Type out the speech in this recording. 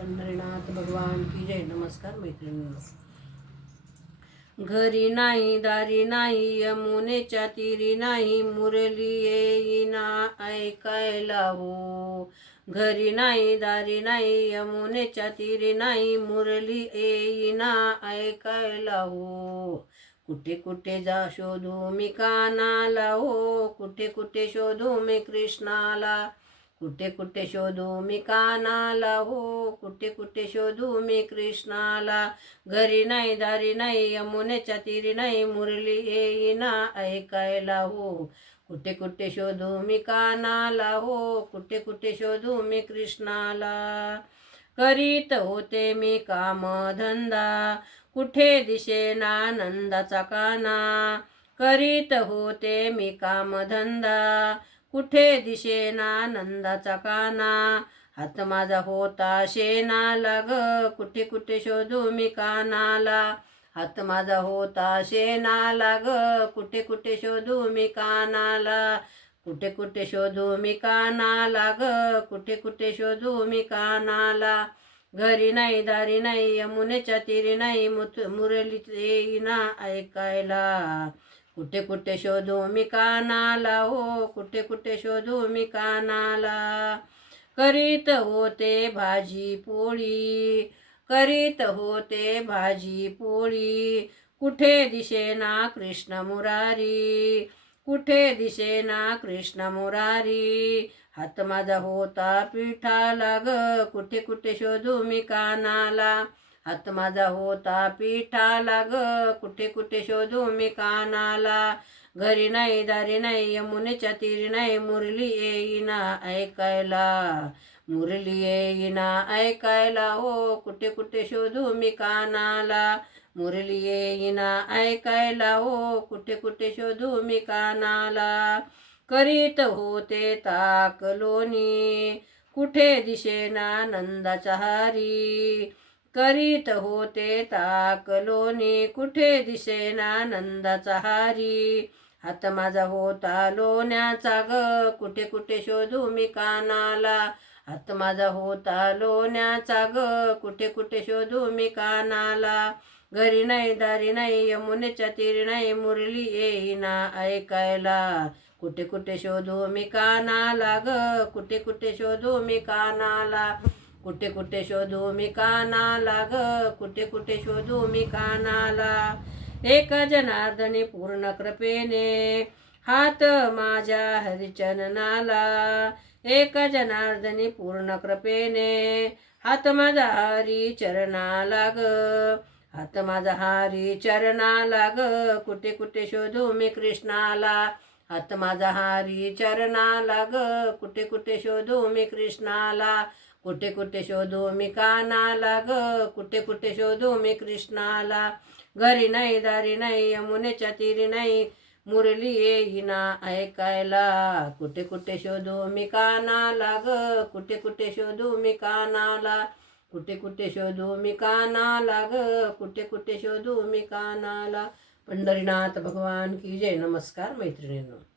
पंढरीनाथ भगवान की जय. नमस्कार मैत्रिणींनो. घरी नाही दारी नाही यमुनेच्या तीरी नाही मुरली येईना ऐकायला हो. घरी नाही दारी नाही यमुनेच्या तीरी नाही मुरली येईना ऐकायला हो. कुठे कुठे जा शोधू मी कानाला हो. कुठे कुठे शोधू मी कृष्णाला. कुठे कुठे शोधू मी कानाला हो. कुठे कुठे शोधू मी कृष्णाला. घरी नाही दारी नाही यमुनेच्या तीरी नाही मुरली येईना ऐकायला हो. कुठे कुठे शोधू मी कानाला हो. कुठे कुठे शोधू मी कृष्णाला. करीत होते मी काम धंदा कुठे दिसेना नंदाचा काना. करीत होते मी काम धंदा कुठे दिसेना नंदाचा काना. हात माझा होता शेणाला ग कुठे कुठे शोधू मी कानाला. हात माझा होता शेणाला ग कुठे कुठे शोधू मी कानाला. कुठे कुठे शोधू मी कानाला ग कुठे कुठे शोधू मी कानाला. घरी नाही दारी नाही यमुनेच्या तीरी नाही मुरली येईना ऐकायला. कुठे कुठे शोधू मी कानाला हो. कुठे कुठे शोधू मी कानाला. करीत होते भाजी पोळी करीत होते भाजी पोळी कुठे दिसेना कृष्ण मुरारी. कुठे दिसेना कृष्ण मुरारी. हात माझा होता पिठाला ग कुठे कुठे शोधू मी कानाला. हात माझा होता पिठाला ग कुठे कुठे शोधू मी कानाला. घरी नाही दारी नाही यमुनेच्या तीरी नाही मुरली येईना ऐकायला. मुरली येईना ऐकायला हो. कुठे कुठे शोधू मी कानाला. मुरली येईना ऐकायला हो. कुठे कुठे शोधू मी कानाला. करीत होते ताक लोणी कुठे दिसेना नंदाच्या हारी. करीत होते ताक लोणी कुठे दिसेना नंदाचा हारी. हात माझा होता लोण्याचा ग कुठे कुठे शोधू मी कानाला. हात माझा होता लोण्याचा ग कुठे कुठे शोधू मी कानाला. घरी नाही दारी नाही यमुनेच्या तीरी नाही मुरली येईना ऐकायला. कुठे कुठे शोधू मी कानाला ग कुठे कुठे शोधू मी कानाला. कुठे कुठे शोधू मी कानाला ग कुठे कुठे शोधू मी कानाला. एक जनार्दनी पूर्ण कृपेने हात माझ्या हरिचरणाला. एक जनार्दनी पूर्ण कृपेने हात माझा हरी चरणाला ग. हात माझा हरी चरणाला ग कुठे कुठे शोधू मी कृष्णाला. हात माझा हरी चरणाला ग कुठे कुठे शोधू मी कृष्णाला. कुठे कुठे शोधू मी कानाला ग कुठे कुठे शोधू मी कृष्णाला. घरी नाही दारी नाही यमुनेच्या तीरी नाही मुरली येईना ऐकायला. कुठे कुठे शोधू मी कानाला ग कुठे कुठे शोधू मी कानाला. कुठे कुठे शोधू मी कानाला ग कुठे कुठे शोधू मी कानाला. पंढरीनाथ भगवान की जय. नमस्कार मैत्रिणींनो.